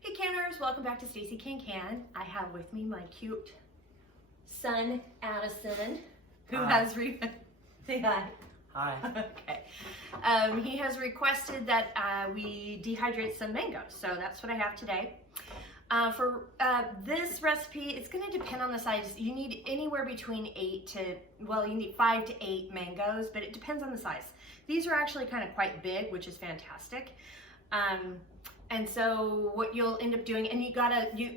Hey Canners, welcome back to Stacey Can Can. I have with me my cute son, Addison, who has say hi. Hi. Okay. He has requested that we dehydrate some mangoes, so that's what I have today. For this recipe, it's going to depend on the size. You need anywhere between you need 5 to 8 mangoes, but it depends on the size. These are actually kind of quite big, which is fantastic. And so what you'll end up doing, and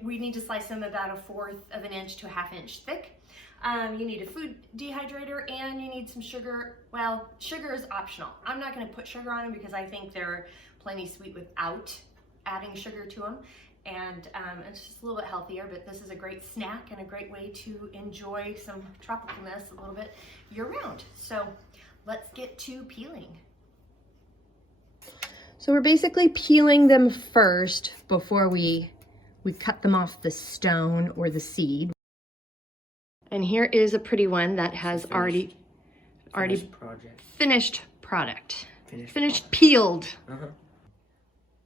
we need to slice them about 1/4 of an inch to 1/2 inch thick. You need a food dehydrator and you need some sugar. Well, sugar is optional. I'm not going to put sugar on them because I think they're plenty sweet without adding sugar to them. And it's just a little bit healthier, but this is a great snack and a great way to enjoy some tropicalness a little bit year-round. So let's get to peeling. So we're basically peeling them first before we cut them off the stone or the seed. And here is a pretty one that has already finished product. Finished peeled.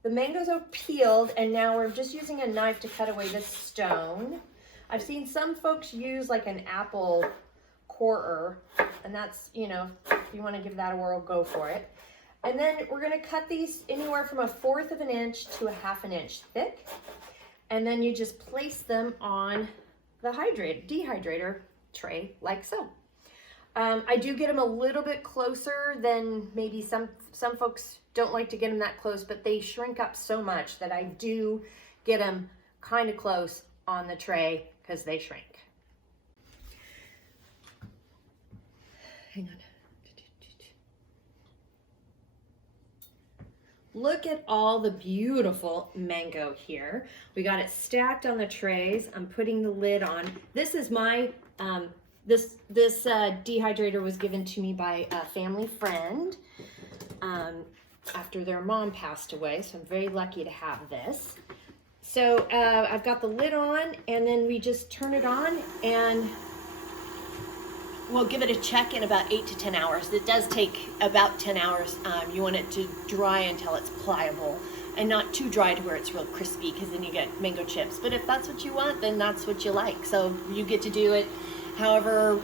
The mangoes are peeled, and now we're just using a knife to cut away the stone. I've seen some folks use like an apple corer, and that's, you know, if you want to give that a whirl, go for it. And then we're going to cut these anywhere from 1/4 of an inch to 1/2 an inch thick. And then you just place them on the dehydrator tray like so. I do get them a little bit closer than maybe some folks don't like to get them that close, but they shrink up so much that I do get them kind of close on the tray because they shrink. Hang on. Look at all the beautiful mango here. We got it stacked on the trays. I'm putting the lid on. This is my, this dehydrator was given to me by a family friend after their mom passed away, so I'm very lucky to have this. So I've got the lid on, and then we just turn it on, and we'll give it a check in about 8 to 10 hours. It does take about 10 hours. You want it to dry until it's pliable and not too dry to where it's real crispy, because then you get mango chips. But if that's what you want, then that's what you like. So you get to do it however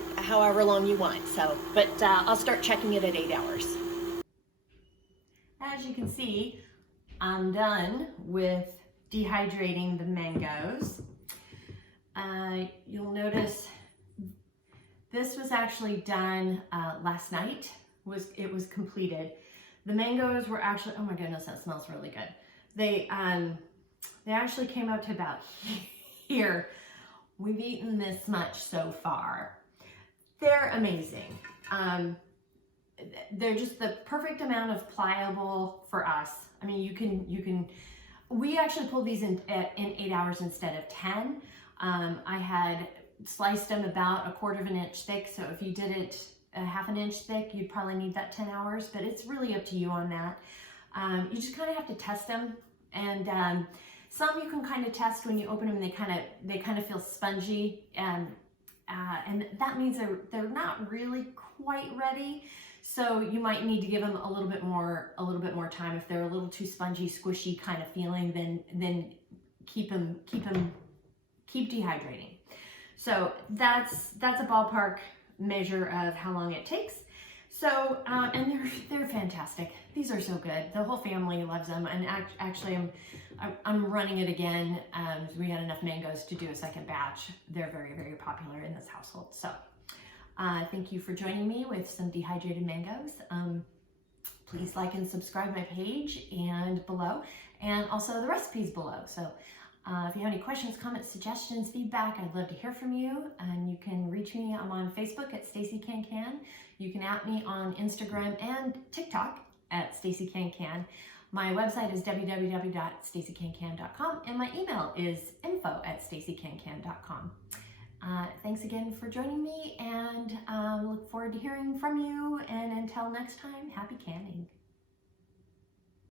long you want. So, but I'll start checking it at 8 hours. As you can see, I'm done with dehydrating the mangoes. You'll notice this was actually done last night. It was completed. The mangoes were actually, oh my goodness, that smells really good. They actually came out to about here. We've eaten this much so far. They're amazing. They're just the perfect amount of pliable for us. I mean, we actually pulled these in 8 hours instead of 10. I had sliced them about 1/4 of an inch thick, so if you did it 1/2 an inch thick, you'd probably need that 10 hours, but it's really up to you on that. You just kind of have to test them, and some you can kind of test when you open them, they kind of feel spongy, and that means they're not really quite ready. So you might need to give them a little bit more time. If they're a little too spongy, squishy kind of feeling, then keep dehydrating. So that's a ballpark measure of how long it takes. So and they're fantastic. These are so good. The whole family loves them, and actually I'm running it again. We had enough mangoes to do a second batch. They're very, very popular in this household. So thank you for joining me with some dehydrated mangoes. Please like and subscribe my page and below, and also the recipes below. So if you have any questions, comments, suggestions, feedback, I'd love to hear from you. And you can reach me. I'm on Facebook at Stacey CAN CAN. You can at me on Instagram and TikTok at Stacey CAN CAN. My website is www.staceycancan.com, and my email is info@staceycancan.com. Thanks again for joining me, and look forward to hearing from you. And until next time, happy canning.